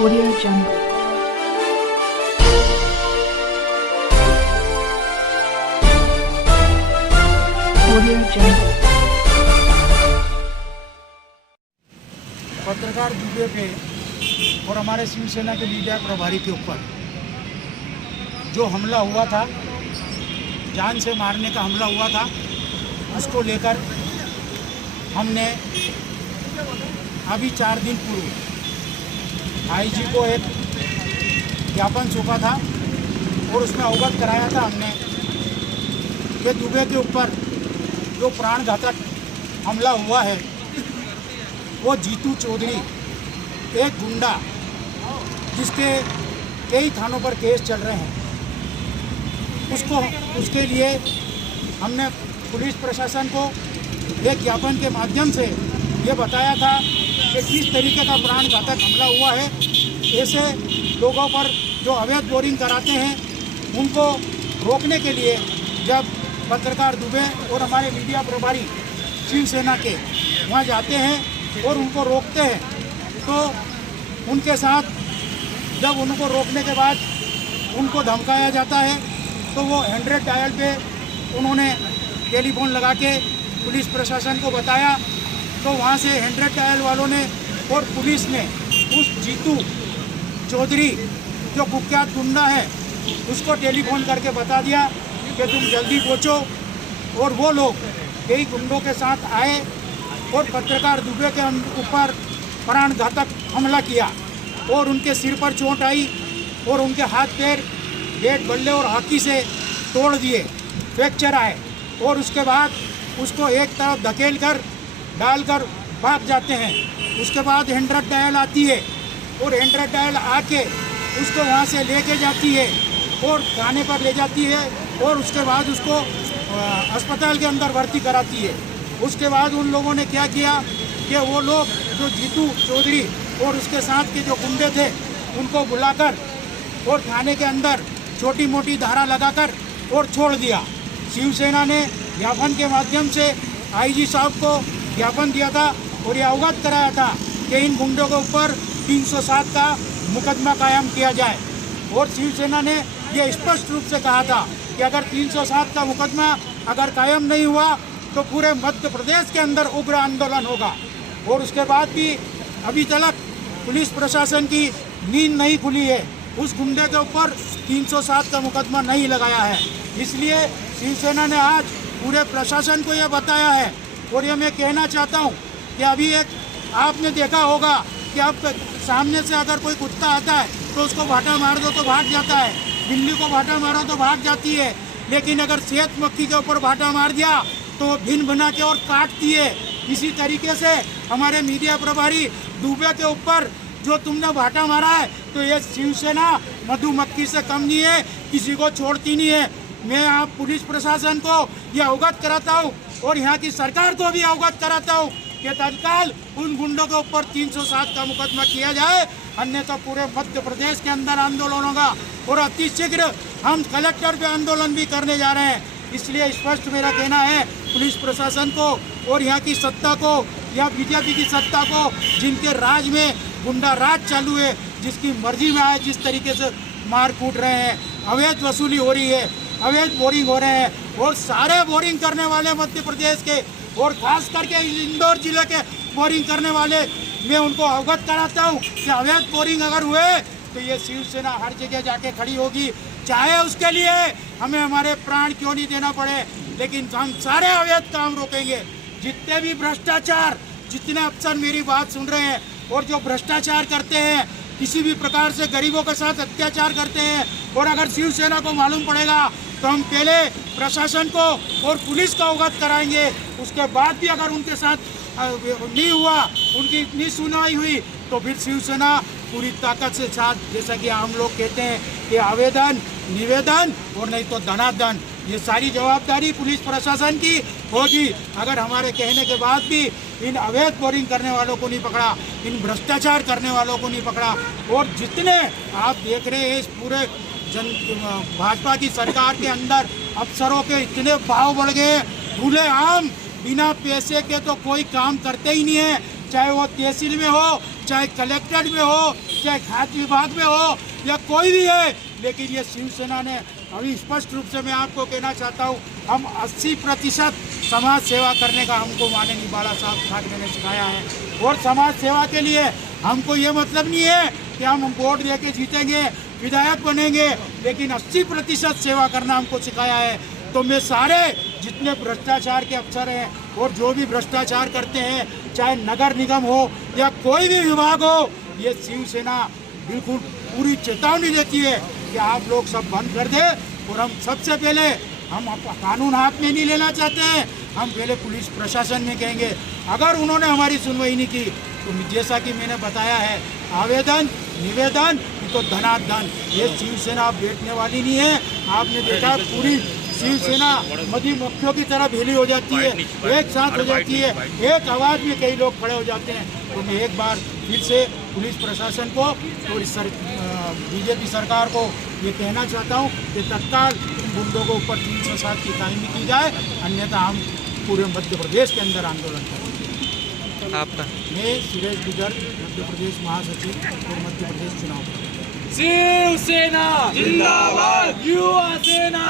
Audio Jungle. Audio Jungle. पत्रकार दुबे पे और हमारे शिवसेना के मीडिया प्रभारी के ऊपर जो हमला हुआ था, जान से मारने का हमला हुआ था, उसको लेकर हमने अभी 4 दिन पूर्व आईजी को एक ज्ञापन सौंपा था और उसमें अवगत कराया था हमने कि दुबे के ऊपर जो प्राणघातक हमला हुआ है वो जीतू चौधरी, एक गुंडा जिसके कई थानों पर केस चल रहे हैं, उसके लिए हमने पुलिस प्रशासन को एक ज्ञापन के माध्यम से ये बताया था कि किस तरीके का प्राणघातक हमला हुआ है। ऐसे लोगों पर जो अवैध बोरिंग कराते हैं उनको रोकने के लिए जब पत्रकार दुबे और हमारे मीडिया प्रभारी शिवसेना के वहाँ जाते हैं और उनको रोकते हैं, तो उनके साथ जब उनको रोकने के बाद उनको धमकाया जाता है तो वो 100 डायल पे उन्होंने टेलीफोन लगा के पुलिस प्रशासन को बताया। तो वहाँ से 100 डायल वालों ने और पुलिस ने उस जीतू चौधरी जो कुख्यात गुंडा है उसको टेलीफोन करके बता दिया कि तुम जल्दी पहुँचो। और वो लोग कई गुंडों के साथ आए और पत्रकार दुबे के ऊपर प्राणघातक हमला किया और उनके सिर पर चोट आई और उनके हाथ पैर गेट बल्ले और हॉकी से तोड़ दिए, फ्रैक्चर आए और उसके बाद उसको एक तरफ धकेल कर डालकर भाग जाते हैं। उसके बाद 100 डायल आती है और 100 डायल आके उसको वहाँ से लेके जाती है और थाने पर ले जाती है और उसके बाद उसको अस्पताल के अंदर भर्ती कराती है। उसके बाद उन लोगों ने क्या किया कि वो लोग जो जीतू चौधरी और उसके साथ के जो गुंडे थे उनको बुलाकर और थाने के अंदर छोटी मोटी धारा लगाकर और छोड़ दिया। शिवसेना ने ज्ञापन के माध्यम से आईजी साहब को ज्ञापन दिया था और ये अवगत कराया था कि इन गुंडों के ऊपर 307 का मुकदमा कायम किया जाए। और शिवसेना ने यह स्पष्ट रूप से कहा था कि अगर 307 का मुकदमा अगर कायम नहीं हुआ तो पूरे मध्य प्रदेश के अंदर उग्र आंदोलन होगा। और उसके बाद भी अभी तक पुलिस प्रशासन की नींद नहीं खुली है, उस गुंडे के ऊपर 307 का मुकदमा नहीं लगाया है। इसलिए शिवसेना ने आज पूरे प्रशासन को यह बताया है। और ये मैं कहना चाहता हूँ कि अभी एक आपने देखा होगा कि आप सामने से अगर कोई कुत्ता आता है तो उसको भाटा मार दो तो भाग जाता है, बिल्ली को भाटा मारो तो भाग जाती है, लेकिन अगर सेहत मक्खी के ऊपर भाटा मार दिया तो भिन बना के और काटती है। इसी तरीके से हमारे मीडिया प्रभारी दुबे के ऊपर जो तुमने भाटा मारा है तो ये शिवसेना मधुमक्खी से कम नहीं है, किसी को छोड़ती नहीं है। मैं आप पुलिस प्रशासन को यह अवगत कराता हूँ और यहाँ की सरकार को भी अवगत कराता हूँ कि तत्काल उन गुंडों के ऊपर 307 का मुकदमा किया जाए, अन्यथा पूरे मध्य प्रदेश के अंदर आंदोलन होगा और अति शीघ्र हम कलेक्टर पे आंदोलन भी करने जा रहे हैं। इसलिए स्पष्ट मेरा कहना है पुलिस प्रशासन को और यहाँ की सत्ता को, या बीजेपी की सत्ता को, जिनके राज में गुंडा राज चालू है, जिसकी मर्जी में आए जिस तरीके से मार कूट रहे हैं, अवैध वसूली हो रही है, अवैध बोरिंग हो रहे हैं और सारे बोरिंग करने वाले मध्य प्रदेश के और खास करके इंदौर जिले के बोरिंग करने वाले, मैं उनको अवगत कराता हूँ कि अवैध बोरिंग अगर हुए तो ये शिवसेना हर जगह जाके खड़ी होगी, चाहे उसके लिए हमें हमारे प्राण क्यों नहीं देना पड़े, लेकिन हम सारे अवैध काम रोकेंगे। जितने भी भ्रष्टाचार, जितने अफसर मेरी बात सुन रहे हैं और जो भ्रष्टाचार करते हैं, किसी भी प्रकार से गरीबों के साथ अत्याचार करते हैं, और अगर शिवसेना को मालूम पड़ेगा तो हम पहले प्रशासन को और पुलिस को अवगत कराएंगे। उसके बाद भी अगर उनके साथ नहीं हुआ, उनकी इतनी सुनवाई हुई तो फिर शिवसेना पूरी ताकत से साथ, जैसा कि हम लोग कहते हैं कि आवेदन, निवेदन और नहीं तो धनाधन, ये सारी जवाबदारी पुलिस प्रशासन की होगी। अगर हमारे कहने के बाद भी इन अवैध बोरिंग करने वालों को नहीं पकड़ा, इन भ्रष्टाचार करने वालों को नहीं पकड़ा, और जितने आप देख रहे हैं इस पूरे भाजपा की सरकार के अंदर अफसरों के इतने भाव बढ़ गए, खुले आम बिना पैसे के तो कोई काम करते ही नहीं है। चाहे वो तहसील में हो, चाहे कलेक्ट्रेट में हो, चाहे खाद्य विभाग में हो या कोई भी है, लेकिन ये शिवसेना ने अभी स्पष्ट रूप से मैं आपको कहना चाहता हूँ, हम 80% समाज सेवा करने का हमको माननीय बाला साहब ठाकरे ने सिखाया है। और समाज सेवा के लिए हमको ये मतलब नहीं है कि हम वोट दे के जीतेंगे, विधायक बनेंगे, लेकिन 80% सेवा करना हमको सिखाया है। तो मैं सारे जितने भ्रष्टाचार के अफसर हैं और जो भी भ्रष्टाचार करते हैं, चाहे नगर निगम हो या कोई भी विभाग हो, ये शिवसेना बिल्कुल पूरी चेतावनी देती है कि आप लोग सब बंद कर दे। और हम सबसे पहले हम कानून हाथ में नहीं लेना चाहते हैं, हम पहले पुलिस प्रशासन में कहेंगे। अगर उन्होंने हमारी सुनवाई नहीं की तो जैसा कि मैंने बताया है, आवेदन निवेदन तो धनाधन, ये शिवसेना बैठने वाली नहीं है। आपने देखा पूरी शिवसेना मधुमक्खियों की तरह भेली हो जाती है, एक साथ हो जाती है, एक आवाज़ में कई लोग खड़े हो जाते हैं। तो मैं एक बार फिर से पुलिस प्रशासन को और इस बीजेपी सरकार को ये कहना चाहता हूँ कि तत्काल इन गुंडों को ऊपर 307 की कायमी की जाए, अन्यथा हम पूरे मध्य प्रदेश के अंदर आंदोलन करेंगे। आपका मैं सुरेश बिगर, मध्य प्रदेश महासचिव और मध्य प्रदेश चुनाव। शिवसेना जिंदाबाद, युवा सेना